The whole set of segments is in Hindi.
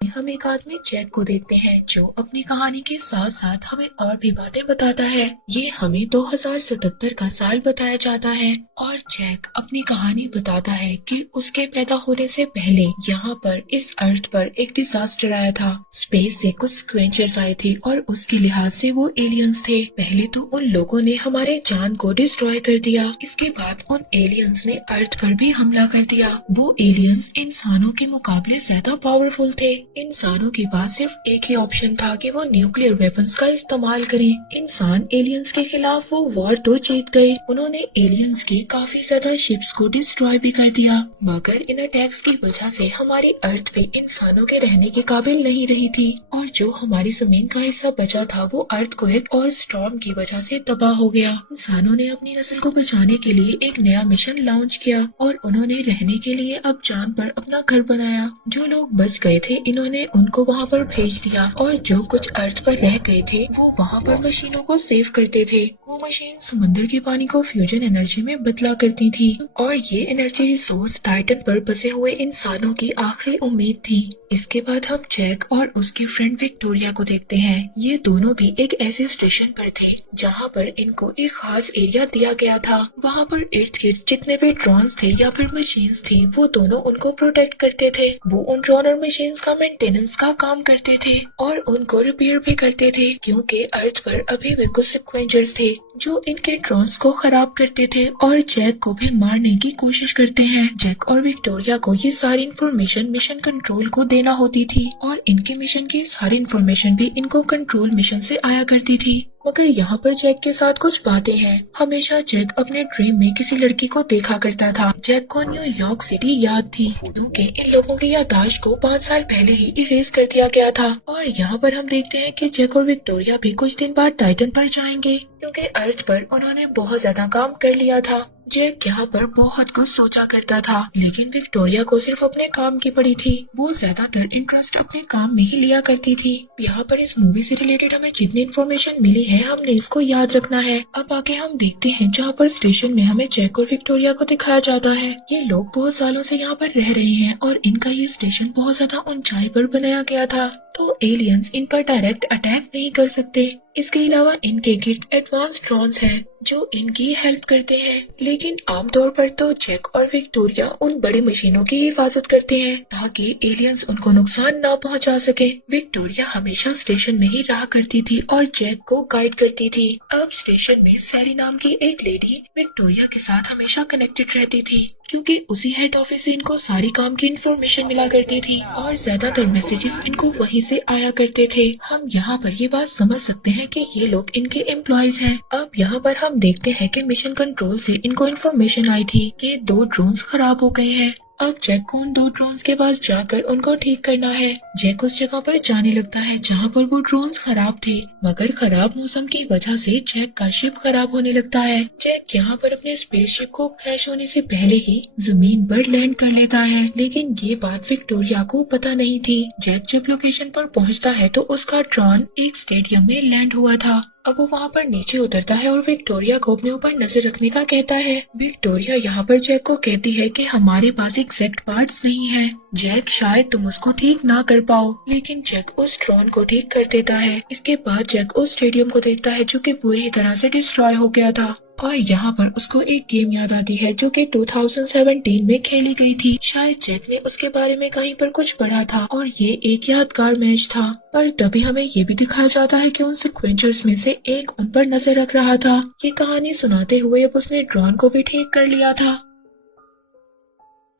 हम एक आदमी जैक को देखते हैं जो अपनी कहानी के साथ साथ हमें और भी बातें बताता है। ये हमें 2077 का साल बताया जाता है और जैक अपनी कहानी बताता है कि उसके पैदा होने से पहले यहाँ पर इस अर्थ पर एक डिजास्टर आया था। स्पेस से कुछ स्क्वेंचर्स आए थे और उसके लिहाज से वो एलियंस थे। पहले तो उन लोगों ने हमारे जान को डिस्ट्रॉय कर दिया। इसके बाद उन एलियंस ने अर्थ पर भी हमला कर दिया। वो एलियंस इंसानों के मुकाबले ज्यादा पावरफुल थे। इंसानों के पास सिर्फ एक ही ऑप्शन था कि वो न्यूक्लियर वेपन्स का इस्तेमाल करें। इंसान एलियंस के खिलाफ वो वॉर तो जीत गए। उन्होंने एलियंस के काफी ज्यादा शिप्स को डिस्ट्रॉय भी कर दिया, मगर इन अटैक्स की वजह से हमारी अर्थ पे इंसानों के रहने के काबिल नहीं रही थी और जो हमारी जमीन का हिस्सा बचा था वो अर्थ को एक और स्टॉर्म की वजह से तबाह हो गया। इंसानों ने अपनी नस्ल को बचाने के लिए एक नया मिशन लॉन्च किया और उन्होंने रहने के लिए अब चांद पर अपना घर बनाया। जो लोग बच गए थे इन्होंने उनको वहाँ पर भेज दिया और जो कुछ अर्थ पर रह गए थे वो वहाँ पर मशीनों को सेव करते थे। वो मशीन समुद्र के पानी को फ्यूजन एनर्जी में बदला करती थी और ये एनर्जी रिसोर्स टाइटन पर बसे हुए इंसानों की आखिरी उम्मीद थी। इसके बाद हम जैक और उसकी फ्रेंड विक्टोरिया को देखते हैं। ये दोनों भी एक ऐसे स्टेशन पर थे जहाँ पर इनको एक खास एरिया दिया गया था। वहाँ पर इर्द गिर्द जितने भी ड्रोन्स थे या फिर मशीन्स थी वो दोनों उनको प्रोटेक्ट करते थे। वो उन ड्रोन और मशीन्स का मेंटेनेंस का काम करते थे और उनको रिपेयर भी करते थे, क्योंकि अर्थ पर अभी भी कुछ स्क्वेंचर्स थे जो इनके ड्रोन्स को खराब करते थे और जैक को भी मारने की कोशिश करते हैं। जैक और विक्टोरिया को ये सारी इन्फॉर्मेशन मिशन कंट्रोल को देना होती थी और इनके मिशन की सारी इन्फॉर्मेशन भी इनको कंट्रोल मिशन से आया करती थी। मगर यहाँ पर जैक के साथ कुछ बातें हैं। हमेशा जैक अपने ड्रीम में किसी लड़की को देखा करता था। जैक को न्यूयॉर्क सिटी याद थी क्योंकि इन लोगों की याददाश्त को 5 साल पहले ही इरेज कर दिया गया था। और यहाँ पर हम देखते हैं कि जैक और विक्टोरिया भी कुछ दिन बाद टाइटन पर जाएंगे क्योंकि अर्थ पर उन्होंने बहुत ज्यादा काम कर लिया था। जैक यहाँ पर बहुत कुछ सोचा करता था, लेकिन विक्टोरिया को सिर्फ अपने काम की पड़ी थी। वो ज्यादातर इंटरेस्ट अपने काम में ही लिया करती थी। यहाँ पर इस मूवी से रिलेटेड हमें जितनी इन्फॉर्मेशन मिली है हमने इसको याद रखना है। अब आगे हम देखते हैं जहाँ पर स्टेशन में हमें जैक और विक्टोरिया को दिखाया जाता है। ये लोग बहुत सालों से यहाँ पर रह रहे हैं और इनका ये स्टेशन बहुत ज्यादा ऊंचाई पर बनाया गया था, तो एलियंस इन पर डायरेक्ट अटैक नहीं कर सकते। इसके अलावा इनके गिर्द एडवांस ड्रोन्स हैं जो इनकी हेल्प करते हैं, लेकिन आमतौर पर तो जैक और विक्टोरिया उन बड़ी मशीनों की हिफाजत करते हैं ताकि एलियंस उनको नुकसान ना पहुंचा सके। विक्टोरिया हमेशा स्टेशन में ही रहा करती थी और जैक को गाइड करती थी। अब स्टेशन में सैली नाम की एक लेडी विक्टोरिया के साथ हमेशा कनेक्टेड रहती थी क्योंकि उसी हेड ऑफिस से इनको सारी काम की इन्फॉर्मेशन मिला करती थी और ज्यादातर मैसेजेस इनको वहीं से आया करते थे। हम यहाँ पर ये बात समझ सकते हैं कि ये लोग इनके एम्प्लॉयज हैं। अब यहाँ पर हम देखते हैं कि मिशन कंट्रोल से इनको इन्फॉर्मेशन आई थी कि 2 ड्रोन्स खराब हो गए हैं। अब जैक को उन 2 ड्रोन्स के पास जाकर उनको ठीक करना है। जैक उस जगह पर जाने लगता है जहाँ पर वो ड्रोन्स खराब थे, मगर खराब मौसम की वजह से जैक का शिप खराब होने लगता है। जैक यहाँ पर अपने स्पेसशिप को क्रैश होने से पहले ही जमीन पर लैंड कर लेता है, लेकिन ये बात विक्टोरिया को पता नहीं थी। जैक जब लोकेशन पर पहुँचता है तो उसका ड्रोन एक स्टेडियम में लैंड हुआ था। अब वो वहाँ पर नीचे उतरता है और विक्टोरिया को अपने ऊपर नजर रखने का कहता है। विक्टोरिया यहाँ पर जैक को कहती है कि हमारे पास एग्जैक्ट पार्ट्स नहीं है जैक, शायद तुम उसको ठीक ना कर पाओ, लेकिन जैक उस ड्रोन को ठीक कर देता है। इसके बाद जैक उस स्टेडियम को देखता है जो कि पूरी तरह से डिस्ट्रॉय हो गया था और यहाँ पर उसको एक गेम याद आती है जो कि 2017 में खेली गई थी। शायद जैक ने उसके बारे में कहीं पर कुछ पढ़ा था और ये एक यादगार मैच था। पर तभी हमें ये भी दिखाया जाता है कि उन सिक्वेंचर्स में से एक उन पर नजर रख रहा था। ये कहानी सुनाते हुए अब उसने ड्रोन को भी ठीक कर लिया था।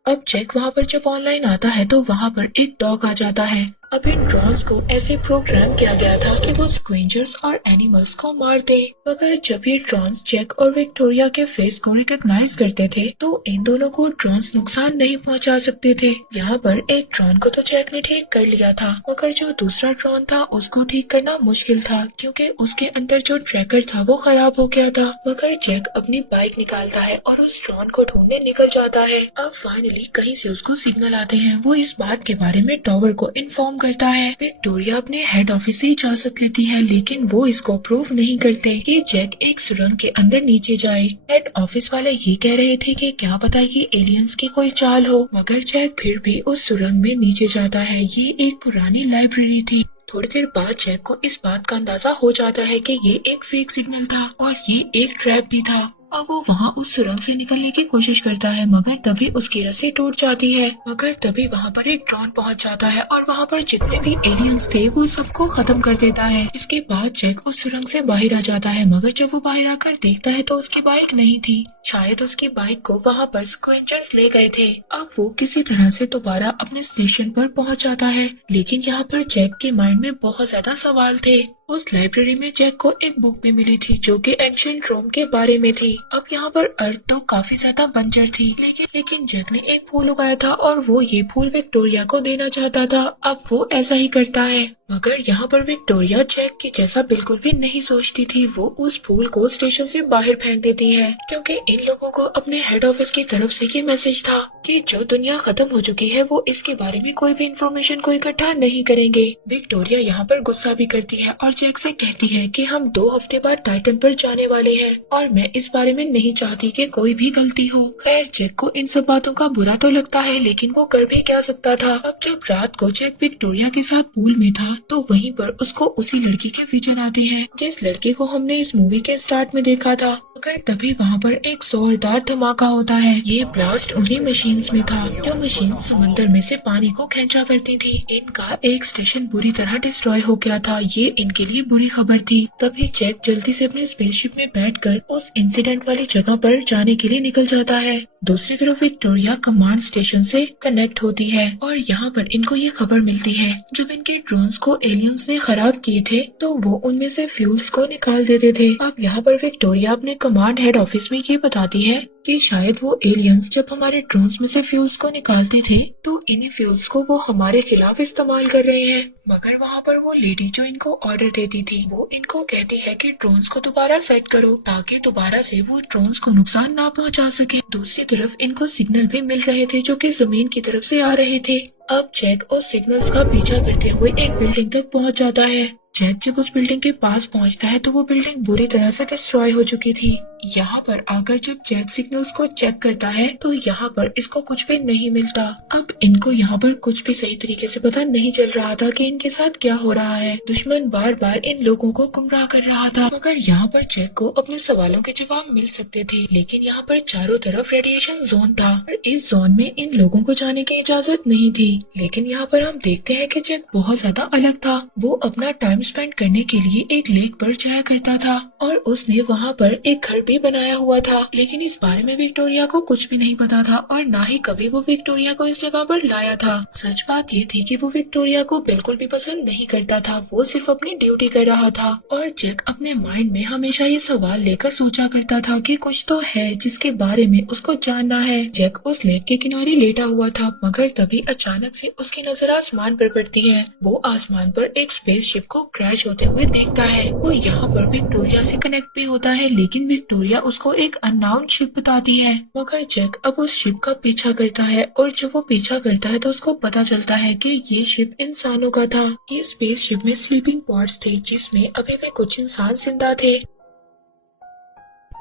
अब जैक वहाँ पर जब ऑनलाइन आता है तो वहाँ पर एक डॉग आ जाता है। अब इन ड्रोन्स को ऐसे प्रोग्राम किया गया था कि वो स्क्वेंचर्स और एनिमल्स को मार दे, मगर जब ये ड्रोन्स जैक और विक्टोरिया के फेस को रिकॉग्नाइज करते थे तो इन दोनों को ड्रोन्स नुकसान नहीं पहुंचा सकते थे। यहाँ पर एक ड्रोन को तो जैक ने ठीक कर लिया था, मगर जो दूसरा ड्रोन था उसको ठीक करना मुश्किल था क्योंकि उसके अंदर जो ट्रैकर था वो खराब हो गया था। मगर जैक अपनी बाइक निकालता है और उस ड्रोन को ढूंढने निकल जाता है। अब फाइनली कहीं से उसको सिग्नल आते हैं। वो इस बात के बारे में टॉवर को इन्फॉर्म करता है। विक्टोरिया अपने हेड ऑफिस से इजाजत लेती है, लेकिन वो इसको अप्रूव नहीं करते कि जैक एक सुरंग के अंदर नीचे जाए। हेड ऑफिस वाले ये कह रहे थे कि क्या पता ये एलियंस की कोई चाल हो, मगर जैक फिर भी उस सुरंग में नीचे जाता है। ये एक पुरानी लाइब्रेरी थी। थोड़ी देर बाद जैक को इस बात का अंदाजा हो जाता है कि ये एक फेक सिग्नल था और ये एक ट्रैप भी था। अब वो वहाँ उस सुरंग से निकलने की कोशिश करता है, मगर तभी उसकी रस्सी टूट जाती है। मगर तभी वहाँ पर एक ड्रोन पहुँच जाता है और वहाँ पर जितने भी एलियंस थे वो सबको खत्म कर देता है। इसके बाद जैक उस सुरंग से बाहर आ जाता है, मगर जब वो बाहर आकर देखता है तो उसकी बाइक नहीं थी। शायद उसकी बाइक को वहाँ पर स्क्वेंचर्स ले गए थे। अब वो किसी तरह से दोबारा अपने स्टेशन पर पहुँच जाता है, लेकिन यहाँ पर जैक के माइंड में बहुत ज्यादा सवाल थे। उस लाइब्रेरी में जैक को एक बुक भी मिली थी जो कि एंशिएंट रोम के बारे में थी। अब यहाँ पर अर्थ तो काफी ज्यादा बंजर थी, लेकिन जैक ने एक फूल उगाया था और वो ये फूल विक्टोरिया को देना चाहता था। अब वो ऐसा ही करता है, मगर यहाँ पर विक्टोरिया जैक की जैसा बिल्कुल भी नहीं सोचती थी। वो उस फूल को स्टेशन से बाहर फेंक देती है, क्योंकि इन लोगों को अपने हेड ऑफिस की तरफ से ये मैसेज था कि जो दुनिया खत्म हो चुकी है वो इसके बारे में कोई भी इंफॉर्मेशन को इकट्ठा नहीं करेंगे। विक्टोरिया यहाँ पर गुस्सा भी करती है और जैक से कहती है कि हम 2 हफ्ते बाद टाइटन पर जाने वाले हैं और मैं इस बारे में नहीं चाहती कि कोई भी गलती हो। खैर जैक को इन सब बातों का बुरा तो लगता है, लेकिन वो कर भी क्या सकता था। अब जब रात को जैक विक्टोरिया के साथ पूल में था तो वहीं पर उसको उसी लड़की के विजन आती है जिस लड़की को हमने इस मूवी के स्टार्ट में देखा था। मगर तभी वहाँ पर एक जोरदार धमाका होता है। ये ब्लास्ट उन्हीं मशीन्स में था जो मशीन समंदर में से पानी को खींचा करती थी। इनका एक स्टेशन बुरी तरह डिस्ट्रॉय हो गया था। ये इनके लिए बुरी खबर थी। तभी जैक जल्दी से अपने स्पेसशिप में बैठकर उस इंसिडेंट वाली जगह पर जाने के लिए निकल जाता है। दूसरी तरफ विक्टोरिया कमांड स्टेशन से कनेक्ट होती है और यहाँ पर इनको ये खबर मिलती है जब इनके ड्रोन्स को एलियंस ने खराब किए थे तो वो उनमें से फ्यूल्स को निकाल देते थे। अब यहाँ पर विक्टोरिया अपने कमांड हेड ऑफिस में ये बताती है कि शायद वो एलियंस जब हमारे ड्रोन्स में से फ्यूल्स को निकालते थे तो इन फ्यूल्स को वो हमारे खिलाफ इस्तेमाल कर रहे हैं। मगर वहाँ पर वो लेडी जो इनको ऑर्डर देती थी वो इनको कहती है कि ड्रोन्स को दोबारा सेट करो ताकि दोबारा से वो ड्रोन्स को नुकसान ना पहुँचा सके। दूसरी तरफ इनको सिग्नल भी मिल रहे थे जो कि जमीन की तरफ से आ रहे थे। अब जैक उस सिग्नल्स का पीछा करते हुए एक बिल्डिंग तक पहुँच जाता है। जैक जब उस बिल्डिंग के पास पहुंचता है तो वो बिल्डिंग बुरी तरह से डिस्ट्रॉय हो चुकी थी। यहाँ पर आकर जब जैक सिग्नल्स को चेक करता है तो यहाँ पर इसको कुछ भी नहीं मिलता। अब इनको यहाँ पर कुछ भी सही तरीके से पता नहीं चल रहा था कि इनके साथ क्या हो रहा है। दुश्मन बार बार इन लोगों को गुमराह कर रहा था, मगर यहाँ पर जैक को अपने सवालों के जवाब मिल सकते थे। लेकिन यहाँ पर चारों तरफ रेडिएशन जोन था और इस जोन में इन लोगों को जाने की इजाजत नहीं थी। लेकिन यहाँ पर हम देखते हैं कि जैक बहुत ज्यादा अलग था। वो अपना टाइम स्पेंड करने के लिए एक लेक पर जाया करता था और उसने वहाँ पर एक घर भी बनाया हुआ था। लेकिन इस बारे में विक्टोरिया को कुछ भी नहीं पता था और ना ही कभी वो विक्टोरिया को इस जगह पर लाया था। सच बात ये थी कि वो विक्टोरिया को बिल्कुल भी पसंद नहीं करता था। वो सिर्फ अपनी ड्यूटी कर रहा था और जैक अपने माइंड में हमेशा ये सवाल लेकर सोचा करता था कि कुछ तो है जिसके बारे में उसको जानना है। जैक उस लेक के किनारे लेटा हुआ था, मगर तभी अचानक से उसकी नजर आसमान पर पड़ती है। वो आसमान पर एक स्पेसशिप को क्रैश होते हुए देखता है। वो यहाँ पर विक्टोरिया से कनेक्ट भी होता है, लेकिन विक्टोरिया उसको एक अननोन शिप बताती है। मगर जैक अब उस शिप का पीछा करता है और जब वो पीछा करता है तो उसको पता चलता है कि ये शिप इंसानों का था। ये स्पेस शिप में स्लीपिंग पॉड्स थे जिसमें अभी भी कुछ इंसान जिंदा थे।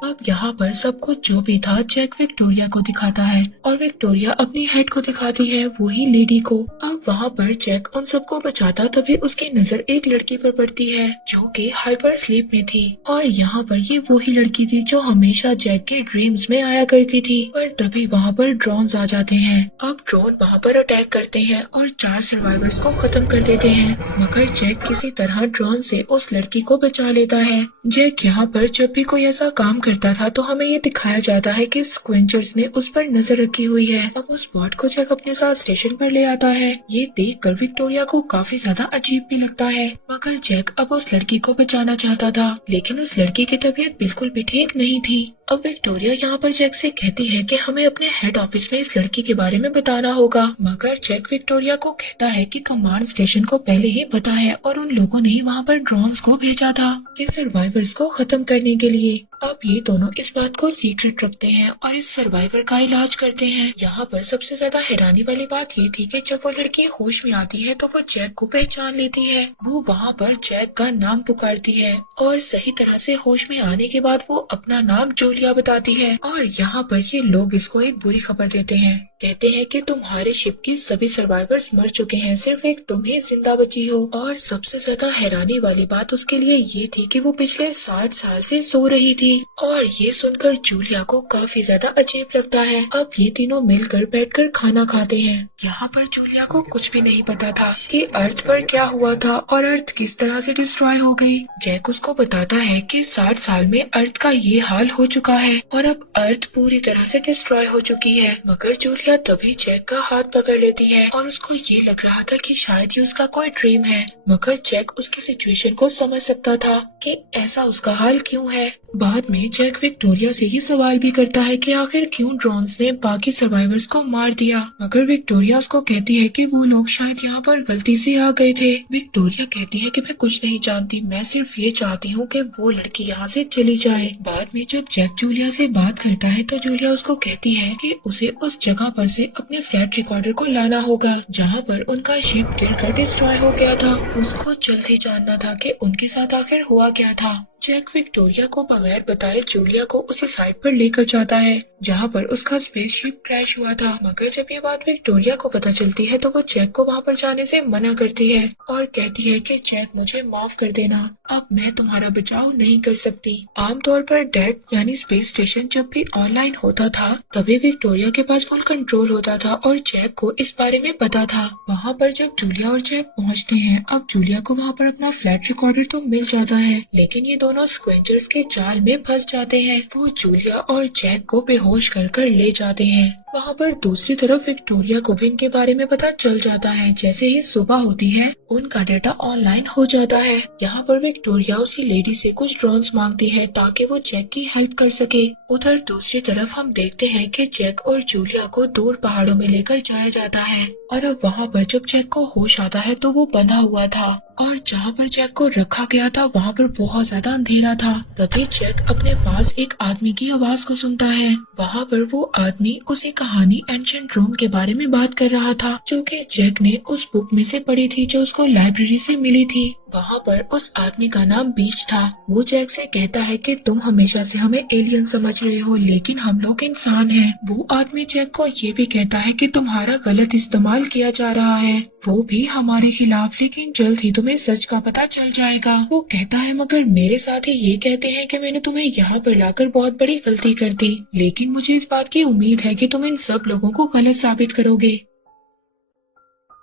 अब यहाँ पर सब कुछ जो भी था जैक विक्टोरिया को दिखाता है और विक्टोरिया अपनी हेड को दिखाती है, वही लेडी को। अब वहाँ पर जैक उन सबको बचाता तभी उसकी नजर एक लड़की पर पड़ती है जो कि हाइपर स्लीप में थी और यहाँ पर ये वही लड़की थी जो हमेशा जैक के ड्रीम्स में आया करती थी। पर तभी वहाँ पर ड्रोन्स आ जाते हैं। अब ड्रोन वहाँ पर अटैक करते हैं और 4 सर्वाइवर्स को खत्म कर देते हैं, मगर जैक किसी तरह ड्रोन से उस लड़की को बचा लेता है। जैक यहाँ पर जब भी कोई ऐसा काम करता था तो हमें ये दिखाया जाता है कि स्क्वेंचर्स ने उस पर नजर रखी हुई है। अब उस बॉट को जैक अपने साथ स्टेशन पर ले आता है। ये देखकर विक्टोरिया को काफी ज्यादा अजीब भी लगता है, मगर जैक अब उस लड़की को बचाना चाहता था, लेकिन उस लड़की की तबीयत बिल्कुल भी ठीक नहीं थी। अब विक्टोरिया यहाँ पर जैक से कहती है कि हमें अपने हेड ऑफिस में इस लड़की के बारे में बताना होगा, मगर जैक विक्टोरिया को कहता है कि कमांड स्टेशन को पहले ही पता है और उन लोगों ने वहाँ पर ड्रोन्स को भेजा था कि सर्वाइवर्स को खत्म करने के लिए। अब ये दोनों इस बात को सीक्रेट रखते हैं और इस सर्वाइवर का इलाज करते हैं। यहाँ पर सबसे ज्यादा हैरानी वाली बात ये थी कि जब वो लड़की होश में आती है तो वो जैक को पहचान लेती है। वो वहाँ पर जैक का नाम पुकारती है और सही तरह से होश में आने के बाद वो अपना नाम जूलिया बताती है। और यहाँ पर ये लोग इसको एक बुरी खबर देते हैं, कहते हैं कि तुम्हारे शिप के सभी सर्वाइवर्स मर चुके हैं, सिर्फ एक तुम ही जिंदा बची हो। और सबसे ज्यादा हैरानी वाली बात उसके लिए ये थी कि वो पिछले 60 साल से सो रही थी। और ये सुनकर जूलिया को काफी ज्यादा अजीब लगता है। अब ये तीनों मिलकर बैठकर खाना खाते हैं। यहाँ पर जूलिया को कुछ भी नहीं पता था कि अर्थ पर क्या हुआ था और अर्थ किस तरह से डिस्ट्रॉय हो गई। जैक उसको बताता है कि 60 साल में अर्थ का ये हाल हो चुका है और अब अर्थ पूरी तरह से डिस्ट्रॉय हो चुकी है। मगर जूलिया तभी जैक का हाथ पकड़ लेती है और उसको ये लग रहा था कि शायद ये उसका कोई ड्रीम है, मगर जैक उसकी सिचुएशन को समझ सकता था कि ऐसा उसका हाल क्यों है। बाद में जैक विक्टोरिया से ये सवाल भी करता है कि आखिर क्यों ड्रोन्स ने बाकी सर्वाइवर्स को मार दिया, मगर विक्टोरिया उसको कहती है कि वो लोग शायद यहाँ पर गलती से आ गए थे। विक्टोरिया कहती है कि मैं कुछ नहीं जानती, मैं सिर्फ ये चाहती हूँ कि वो लड़की यहाँ से चली जाए। बाद में जब जैक जूलिया से बात करता है तो जूलिया उसको कहती है कि उसे उस जगह पर से अपने फ्लैट रिकॉर्डर को लाना होगा जहाँ पर उनका शिप गिरकर डिस्ट्रॉय हो गया था। उसको जल्दी जानना था कि उनके साथ आखिर हुआ क्या था। जैक विक्टोरिया को बगैर बताए जूलिया को उसी साइट पर लेकर जाता है जहाँ पर उसका स्पेसशिप क्रैश हुआ था। मगर जब ये बात विक्टोरिया को पता चलती है तो वो जैक को वहाँ पर जाने से मना करती है और कहती है कि जैक मुझे माफ कर देना, अब मैं तुम्हारा बचाव नहीं कर सकती। आमतौर पर डेड यानी स्पेस स्टेशन जब भी ऑनलाइन होता था तभी विक्टोरिया के पास फुल कंट्रोल होता था और जैक को इस बारे में पता था। वहाँ पर जब जूलिया और जैक पहुँचते हैं, अब जूलिया को वहाँ पर अपना फ्लैट रिकॉर्डर तो मिल जाता है, लेकिन ये दोनों स्क्वेंचर्स के जाल में फंस जाते हैं। वो जूलिया और जैक को बेहोश कर ले जाते हैं। वहाँ पर दूसरी तरफ विक्टोरिया को भी इनके बारे में पता चल जाता है। जैसे ही सुबह होती है उनका डेटा ऑनलाइन हो जाता है। यहाँ पर विक्टोरिया उसी लेडी से कुछ ड्रोन्स मांगती है ताकि वो जैक की हेल्प कर सके। उधर दूसरी तरफ हम देखते हैं कि जैक और जूलिया को दूर पहाड़ों में लेकर जाया जाता है और अब वहाँ पर जब जैक को होश आता है तो वो बंधा हुआ था और जहाँ पर जैक को रखा गया था वहाँ पर बहुत ज्यादा अंधेरा था। तभी जैक अपने पास एक आदमी की आवाज को सुनता है। वहाँ पर वो आदमी उसे कहानी एंशिएंट रोम के बारे में बात कर रहा था जो कि जैक ने उस बुक में से पढ़ी थी जो उसको लाइब्रेरी से मिली थी। वहाँ पर उस आदमी का नाम बीच था। वो जैक से कहता है कि तुम हमेशा से हमें एलियन समझ रहे हो लेकिन हम लोग इंसान हैं। वो आदमी जैक को ये भी कहता है कि तुम्हारा गलत इस्तेमाल किया जा रहा है, वो भी हमारे खिलाफ, लेकिन जल्द ही तुम्हें सच का पता चल जाएगा। वो कहता है मगर मेरे साथी ये कहते हैं कि मैंने तुम्हें यहाँ पर लाकर बहुत बड़ी गलती कर दी, लेकिन मुझे इस बात की उम्मीद है कि तुम इन सब लोगों को गलत साबित करोगे।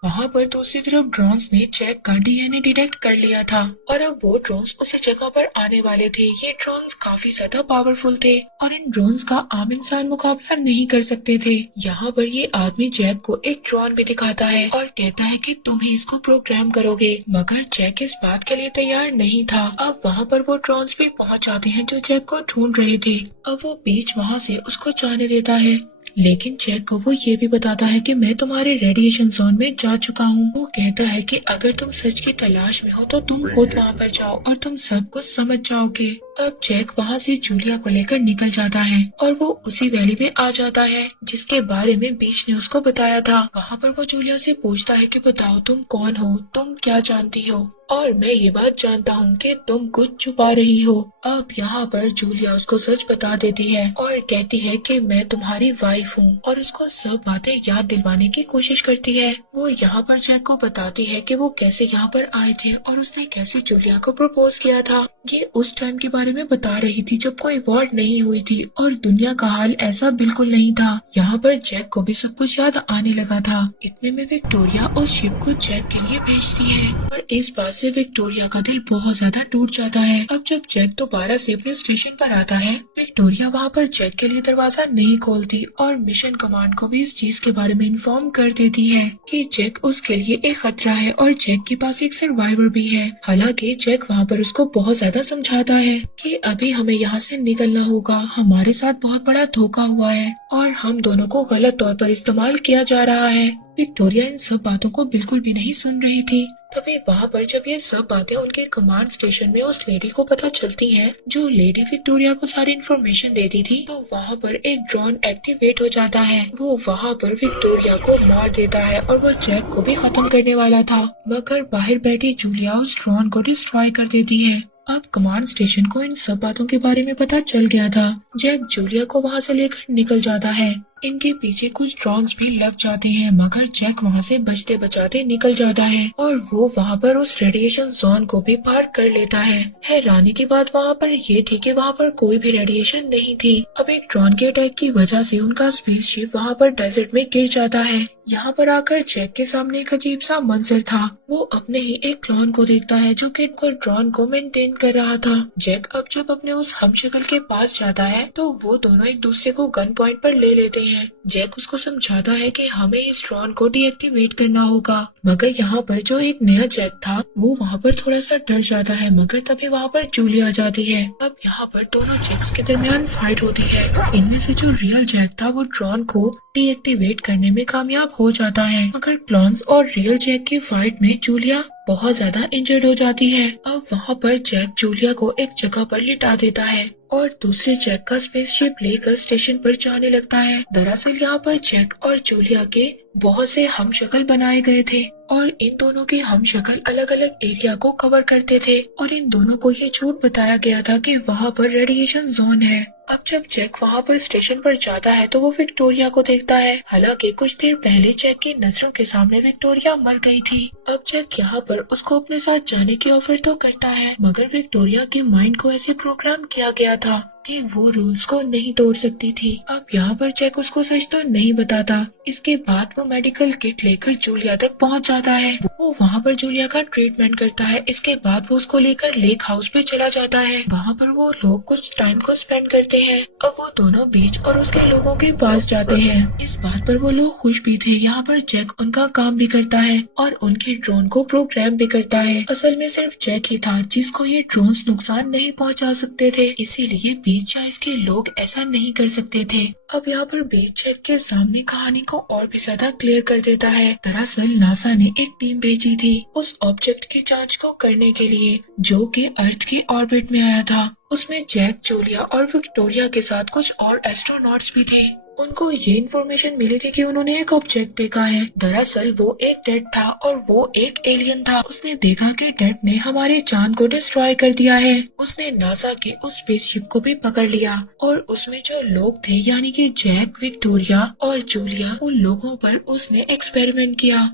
वहाँ पर दूसरी तरफ ड्रोन्स ने जैक का डीएनए डिटेक्ट कर लिया था और अब वो ड्रोन्स उसी जगह पर आने वाले थे। ये ड्रोन्स काफी ज्यादा पावरफुल थे और इन ड्रोन्स का आम इंसान मुकाबला नहीं कर सकते थे। यहाँ पर ये आदमी जैक को एक ड्रोन भी दिखाता है और कहता है कि तुम ही इसको प्रोग्राम करोगे, मगर जैक इस बात के लिए तैयार नहीं था। अब वहाँ पर वो ड्रोन्स भी पहुँच जाते हैं जो जैक को ढूंढ रहे थे। अब वो बीच वहाँ से उसको जाने देता है, लेकिन जैक को वो ये भी बताता है कि मैं तुम्हारे रेडिएशन जोन में जा चुका हूँ। वो कहता है कि अगर तुम सच की तलाश में हो तो तुम खुद वहाँ पर जाओ और तुम सब कुछ समझ जाओगे। अब जैक वहाँ से जूलिया को लेकर निकल जाता है और वो उसी वैली में आ जाता है जिसके बारे में बीच ने उसको बताया था। वहाँ पर वो जूलिया से पूछता है कि बताओ तुम कौन हो, तुम क्या जानती हो, और मैं ये बात जानता हूँ कि तुम कुछ छुपा रही हो। अब यहाँ पर जूलिया उसको सच बता देती है और कहती है कि मैं तुम्हारी वाइफ हूँ और उसको सब बातें याद दिलवाने की कोशिश करती है। वो यहाँ पर जैक को बताती है कि वो कैसे यहाँ पर आए थे और उसने कैसे जूलिया को प्रपोज किया था। ये उस टाइम के बारे में बता रही थी जब कोई वॉर नहीं हुई थी और दुनिया का हाल ऐसा बिल्कुल नहीं था। यहाँ पर जैक को भी सब कुछ याद आने लगा था। इतने में विक्टोरिया उस शिप को जैक के लिए भेजती है और इस बात से विक्टोरिया का दिल बहुत ज्यादा टूट जाता है। अब जब जैक दोबारा से अपने स्टेशन पर आता है, विक्टोरिया वहाँ पर जैक के लिए दरवाजा नहीं खोलती और मिशन कमांड को भी इस चीज के बारे में इन्फॉर्म कर देती है कि जैक उसके लिए एक खतरा है और जैक के पास एक सर्वाइवर भी है। हालांकि जैक वहाँ पर उसको बहुत ज्यादा समझाता है कि अभी हमें यहाँ से निकलना होगा, हमारे साथ बहुत बड़ा धोखा हुआ है और हम दोनों को गलत तौर पर इस्तेमाल किया जा रहा है। विक्टोरिया इन सब बातों को बिल्कुल भी नहीं सुन रही थी। तभी वहाँ पर जब ये सब बातें उनके कमांड स्टेशन में उस लेडी को पता चलती हैं, जो लेडी विक्टोरिया को सारी इन्फॉर्मेशन देती थी, तो वहाँ पर एक ड्रोन एक्टिवेट हो जाता है। वो वहाँ पर विक्टोरिया को मार देता है और वो जैक को भी खत्म करने वाला था, मगर बाहर बैठी जूलिया उस ड्रोन को डिस्ट्रॉय कर देती है। अब कमांड स्टेशन को इन सब बातों के बारे में पता चल गया था। जैक जूलिया को वहाँ से लेकर निकल जाता है। इनके पीछे कुछ ड्रोन्स भी लग जाते हैं, मगर जैक वहाँ से बचते बचाते निकल जाता है और वो वहाँ पर उस रेडिएशन जोन को भी पार कर लेता है। हैरानी की बात वहाँ पर ये थी कि वहाँ पर कोई भी रेडिएशन नहीं थी। अब एक ड्रोन के अटैक की वजह से उनका स्पेसशिप वहाँ पर डेजर्ट में गिर जाता है। यहाँ पर आकर जैक के सामने एक अजीब सा मंजर था। वो अपने ही एक क्लोन को देखता है जो कि ड्रोन को मेंटेन कर रहा था। जैक अब जब अपने उस हमशक्ल के पास जाता है तो वो दोनों एक दूसरे को गन पॉइंट पर ले लेते हैं। जैक उसको समझाता है कि हमें इस ड्रोन को डीएक्टिवेट करना होगा, मगर यहाँ पर जो एक नया जैक था वो वहाँ पर थोड़ा सा डर जाता है, मगर तभी वहाँ पर जूली आ जाती है। अब यहाँ पर दोनों जैक्स के दरमियान फाइट होती है। इनमें से जो रियल जैक था वो ड्रोन को डीएक्टिवेट करने में कामयाब हो जाता है, मगर क्लोन्स और रियल जैक की फाइट में जूलिया बहुत ज्यादा इंजर्ड हो जाती है। अब वहाँ पर जैक जूलिया को एक जगह पर लिटा देता है और दूसरे जैक का स्पेसशिप लेकर स्टेशन पर जाने लगता है। दरअसल यहाँ पर जैक और जूलिया के बहुत से हमशक्ल बनाए गए थे और इन दोनों के हमशक्ल अलग अलग एरिया को कवर करते थे और इन दोनों को ये झूठ बताया गया था कि वहाँ पर रेडिएशन जोन है। अब जब जैक वहाँ पर स्टेशन पर जाता है तो वो विक्टोरिया को देखता है। हालांकि कुछ देर पहले जैक की नजरों के सामने विक्टोरिया मर गई थी। अब जैक यहाँ पर उसको अपने साथ जाने की ऑफर तो करता है, मगर विक्टोरिया के माइंड को ऐसे प्रोग्राम किया गया था कि वो रूल्स को नहीं तोड़ सकती थी। अब यहाँ पर जैक उसको सच तो नहीं बताता। इसके बाद वो मेडिकल किट लेकर जूलिया तक पहुँच जाता है। वो वहाँ पर जूलिया का ट्रीटमेंट करता है। इसके बाद वो उसको लेकर लेक हाउस पे चला जाता है। वहाँ पर वो लोग कुछ टाइम को स्पेंड करते हैं। अब वो दोनों बीच और उसके लोगों के पास जाते हैं। इस बात पर वो लोग खुश भी थे। यहाँ पर जैक उनका काम भी करता है और उनके ड्रोन को प्रोग्राम भी करता है। असल में सिर्फ जैक ही था जिसको ये ड्रोन्स नुकसान नहीं पहुँचा सकते थे, इसीलिए बीच या इसके लोग ऐसा नहीं कर सकते थे। अब यहाँ पर बीच जैक के सामने कहानी को और भी ज्यादा क्लियर कर देता है। दरअसल नासा ने एक टीम भेजी थी उस ऑब्जेक्ट की जांच को करने के लिए जो कि अर्थ के ऑर्बिट में आया था। उसमें जैक, जूलिया और विक्टोरिया के साथ कुछ और एस्ट्रोनॉट्स भी थे। उनको ये इन्फॉर्मेशन मिली थी कि उन्होंने एक ऑब्जेक्ट देखा है। दरअसल वो एक डेड था और वो एक एलियन था। उसने देखा कि डेड ने हमारे चांद को डिस्ट्रॉय कर दिया है। उसने नासा के उस स्पेसशिप को भी पकड़ लिया और उसमें जो लोग थे यानी कि जैक, विक्टोरिया और जूलिया, उन लोगों पर उसने एक्सपेरिमेंट किया।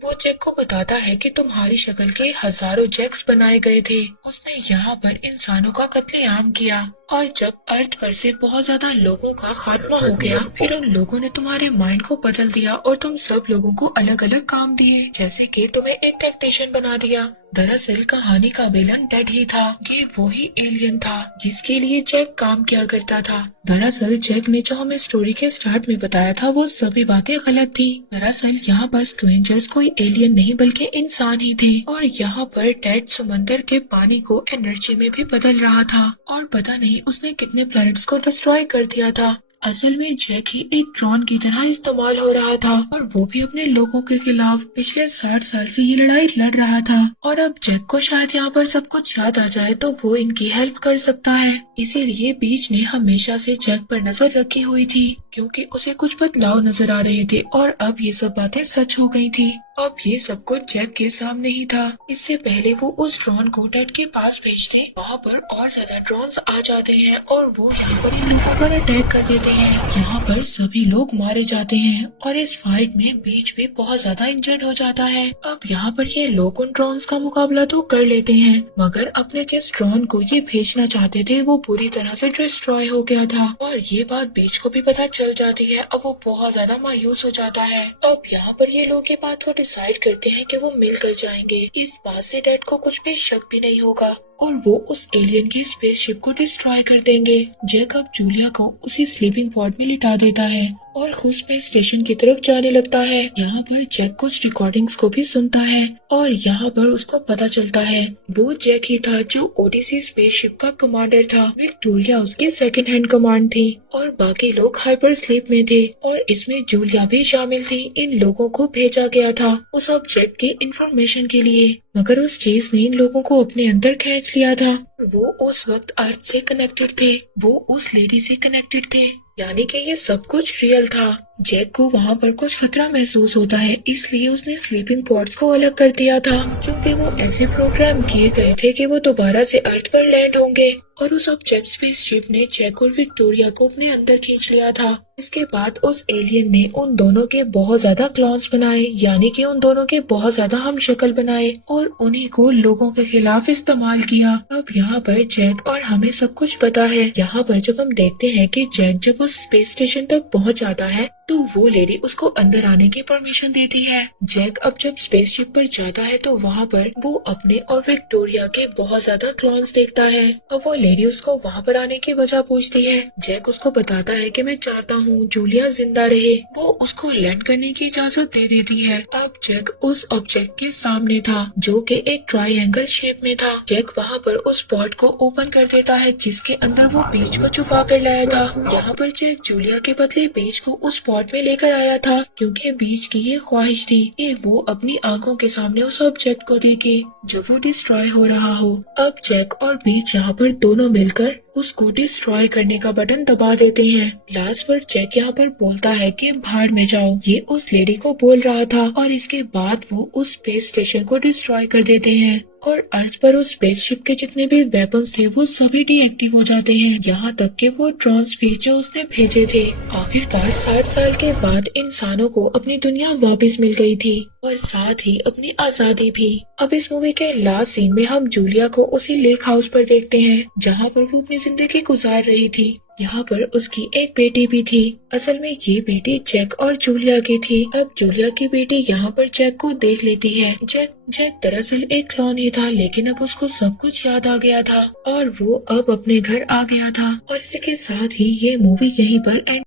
वो जैक को बताता है कि तुम्हारी शक्ल के हजारों जैक्स बनाए गए थे। उसने यहाँ पर इंसानों का कत्लेआम किया और जब अर्थ पर से बहुत ज्यादा लोगों का खात्मा हो गया, फिर उन लोगों ने तुम्हारे माइंड को बदल दिया और तुम सब लोगों को अलग अलग काम दिए, जैसे कि तुम्हें एक टेक्नीशियन बना दिया। दरअसल कहानी का विलन डेड ही था। ये वही एलियन था जिसके लिए जैक काम किया करता था। दरअसल जैक ने जो हमें स्टोरी के स्टार्ट में बताया था वो सभी बातें गलत थी। दरअसल यहाँ पर स्क्वेंजर्स कोई एलियन नहीं बल्कि इंसान ही थे और यहाँ पर डेड समंदर के पानी को एनर्जी में भी बदल रहा था और पता नहीं उसने कितने प्लैनेट्स को डिस्ट्रॉय कर दिया था। असल में जैक ही एक ड्रोन की तरह इस्तेमाल हो रहा था और वो भी अपने लोगों के खिलाफ पिछले 60 साल से ये लड़ाई लड़ रहा था और अब जैक को शायद यहाँ पर सब कुछ याद आ जाए तो वो इनकी हेल्प कर सकता है। इसीलिए बीच ने हमेशा से जैक पर नजर रखी हुई थी क्योंकि उसे कुछ बदलाव नजर आ रहे थे और अब ये सब बातें सच हो गई थी। अब ये सब कुछ जैक के सामने ही था। इससे पहले वो उस ड्रोन को डेड के पास भेजते, वहाँ पर और ज्यादा ड्रोन्स आ जाते हैं और वो यहाँ पर इन लोगों पर अटैक कर देते हैं। यहाँ पर सभी लोग मारे जाते हैं और इस फाइट में बीच भी बहुत ज्यादा इंजर्ड हो जाता है। अब यहाँ पर ये लोग उन ड्रोन्स का मुकाबला तो कर लेते हैं, मगर अपने जिस ड्रोन को ये भेजना चाहते थे वो पूरी तरह से डिस्ट्रॉय हो गया था और ये बात बीच को भी पता चल जाती है। अब वो बहुत ज्यादा मायूस हो जाता है। अब यहाँ पर ये लोग ये बात को डिसाइड करते हैं कि वो मिलकर जाएंगे। इस बात से डैड को कुछ भी शक भी नहीं होगा और वो उस एलियन की स्पेसशिप को डिस्ट्रॉय कर देंगे। जैक अब जूलिया को उसी स्लीपिंग पॉड में लिटा देता है और खुद स्पेस स्टेशन की तरफ जाने लगता है। यहाँ पर जैक कुछ रिकॉर्डिंग्स को भी सुनता है और यहाँ पर उसको पता चलता है वो जैक ही था जो ओडिसी स्पेसशिप का कमांडर था। विक्टोरिया उसकी सेकंड हैंड कमांड थी और बाकी लोग हाइपर स्लीप में थे और इसमें जूलिया भी शामिल थी। इन लोगों को भेजा गया था उस ऑब्जेक्ट की इंफॉर्मेशन के लिए, मगर उस चीज ने इन लोगों को अपने अंदर खींच लिया था। वो उस वक्त अर्थ से कनेक्टेड थे, वो उस लेडी से कनेक्टेड थे, यानी कि ये सब कुछ रियल था। जैक को वहाँ पर कुछ खतरा महसूस होता है, इसलिए उसने स्लीपिंग पॉड्स को अलग कर दिया था क्योंकि वो ऐसे प्रोग्राम किए गए थे कि वो दोबारा से अर्थ पर लैंड होंगे। और उस ऑब्जेक्ट स्पेसशिप ने जैक और विक्टोरिया को अपने अंदर खींच लिया था। इसके बाद उस एलियन ने उन दोनों के बहुत ज्यादा क्लोन्स बनाए, यानी कि उन दोनों के बहुत ज्यादा हम शक्ल बनाए और उन्हीं को लोगों के खिलाफ इस्तेमाल किया। अब यहाँ पर जैक और हमें सब कुछ पता है। यहाँ पर जब हम देखते हैं कि जैक जब उस स्पेस स्टेशन तक पहुँच जाता है तो वो लेडी उसको अंदर आने की परमिशन देती है। जैक अब जब स्पेसशिप पर जाता है तो वहाँ पर वो अपने और विक्टोरिया के बहुत ज्यादा क्लोन्स देखता है। अब वो लेडी उसको वहाँ पर आने की वजह पूछती है। जैक उसको बताता है कि मैं चाहता हूँ जूलिया जिंदा रहे। वो उसको लैंड करने की इजाजत दे देती है। अब जैक उस ऑब्जेक्ट के सामने था जो कि एक ट्रायंगल शेप में था। जैक वहाँ पर उस पॉट को ओपन कर देता है जिसके अंदर वो बीज को छुपा कर लाया था। यहाँ पर जैक जूलिया के बदले बीज को उस पॉट में लेकर आया था क्योंकि बीज की ये ख्वाहिश थी कि वो अपनी आंखों के सामने उस ऑब्जेक्ट को देखे जब वो डिस्ट्रॉय हो रहा हो। अब जैक और बीज यहाँ पर दोनों मिलकर उसको डिस्ट्रॉय करने का बटन दबा देते हैं। लास्ट पर जैक यहाँ पर बोलता है कि भाड़ में जाओ, ये उस लेडी को बोल रहा था और इसके बाद वो उस स्पेस स्टेशन को डिस्ट्रॉय कर देते हैं और अर्थ पर उस स्पेसशिप के जितने भी वेपन्स थे वो सभी डीएक्टिव हो जाते हैं, यहाँ तक कि वो ड्रोन्स भी जो उसने भेजे थे। आखिरकार 60 साल के बाद इंसानों को अपनी दुनिया वापस मिल गई थी और साथ ही अपनी आजादी भी। अब इस मूवी के लास्ट सीन में हम जूलिया को उसी लेक हाउस पर देखते हैं जहाँ पर वो अपनी जिंदगी गुजार रही थी। यहाँ पर उसकी एक बेटी भी थी। असल में ये बेटी जैक और जूलिया की थी। अब जूलिया की बेटी यहाँ पर जैक को देख लेती है। जैक दरअसल एक क्लोन ही था, लेकिन अब उसको सब कुछ याद आ गया था और वो अब अपने घर आ गया था। और इसी के साथ ही ये मूवी यहीं पर एंड